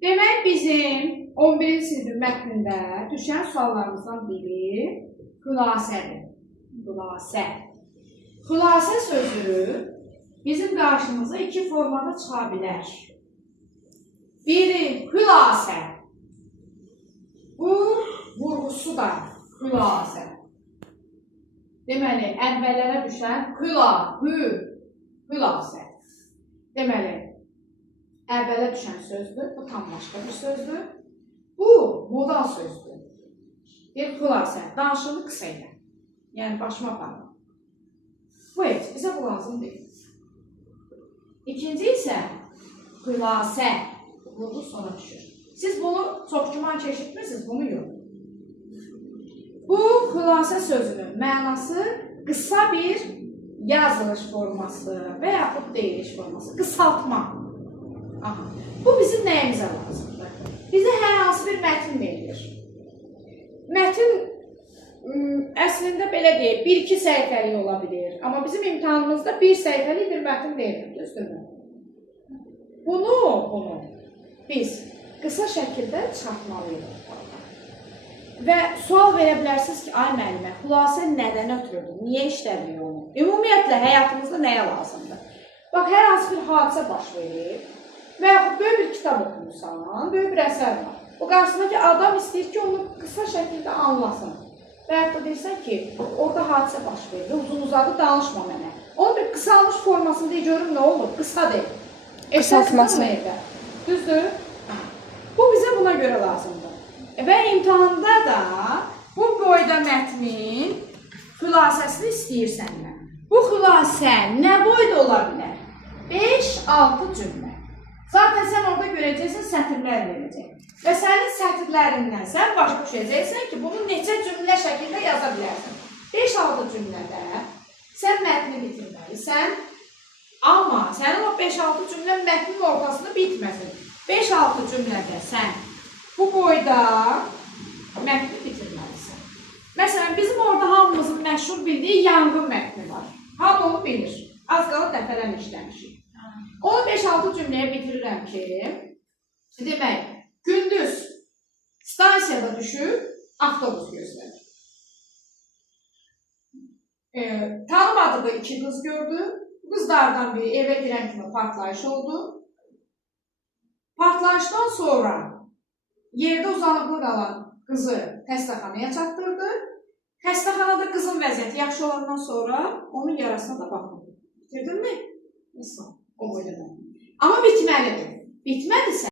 Demək bizim 11-ci sinifin mətnində düşən suallarımızdan biri xülasədir. Xülasə. Xülasə sözü bizim qarşımıza iki formada çıxa bilər. Biri xülasə. Bu vurğusu da xülasə. Deməli, əvvəllərə düşən xülasə. Deməli, əvvələ düşən sözdür, bu tam başqa bir sözdür. Bu, modal sözdür. Bir xülasə, danışığını qısa ilə. Yəni, başıma aparma. Bu heç, bizə bu lazım deyil. İkinci isə xülasə. Bu sonra düşür. Siz bunu çox güman keçirtmirsiniz, bunu yox. Bu xülasə sözünün mənası qısa bir yazılış forması və yaxud deyiliş forması, qısaltma. Aha. Bu bizim nəyimizə lazımdır? Bizə hər hansı bir mətin verilir. Mətin əslində belə deyək, 1-2 səhifəlik ola bilir. Amma bizim imtahanımızda 1 səhifəlik bir mətin verilir, düzdürmü? Bunu biz qısa şəkildə çıxartmalıyıq. Və sual verə bilərsiniz ki, ay müəllimə, xülasə nədən ötürüdür? Niyə işlədir onu? Ümumiyyətlə, həyatımızda nəyə lazımdır? Bax, hər hansı bir hadisə baş verir və yaxud böyük bir kitab oxumusan, böyük bir əsər var. O qarşısındakı adam istəyir ki, onu qısa şəkildə anlasın. Və yaxud da deyirsən ki, orada hadisə baş verir, uzun-uzadı danışma mənə. Onun bir qısalmış formasını deyir, görüm nə olur? Qısa deyil. Qısaltması. Düzdür? Bu bizə buna görə lazımdır. Və imtahanda da bu boyda mətnin xülasəsini istəyir səndən. Bu xülasə nə boyda ola bilər? 5-6 cümlə. Zaten sən orada görəcəksən, sətirlər verəcək. Və sənin sətirlərindən sən başa düşəcəksən ki, bunu neçə cümlə şəkildə yaza bilərsən. 5-6 cümlədə sən mətni bitirməlisən. Amma sənin o 5-6 cümlə mətnin ortasında bitməsin. 5-6 cümlədə sən bu boyda mətni bitirməlisən. Məsələn, bizim orada hamımızın məşhur bildiyi yanğın mətni var. Hamı onu bilir. Az qalıb dəfələn işləmişik. Onu 5-6 cümləyə bitirirəm ki, demək, gündüz stansiyada düşüb, avtobus gözlədir. Tanımadığı 2 qız gördü. Qızlardan biri evə girən kimi partlayış oldu. Partlayışdan sonra yerdə uzanıqlı qalan qızı xəstəxanaya çatdırdı. Xəstəxanada qızın vəziyyəti yaxşı olandan sonra onun yarasına da baxıldı. Bitirdin mi? Nasıl? O boyda. Amma bitməlidir. Bitmədisə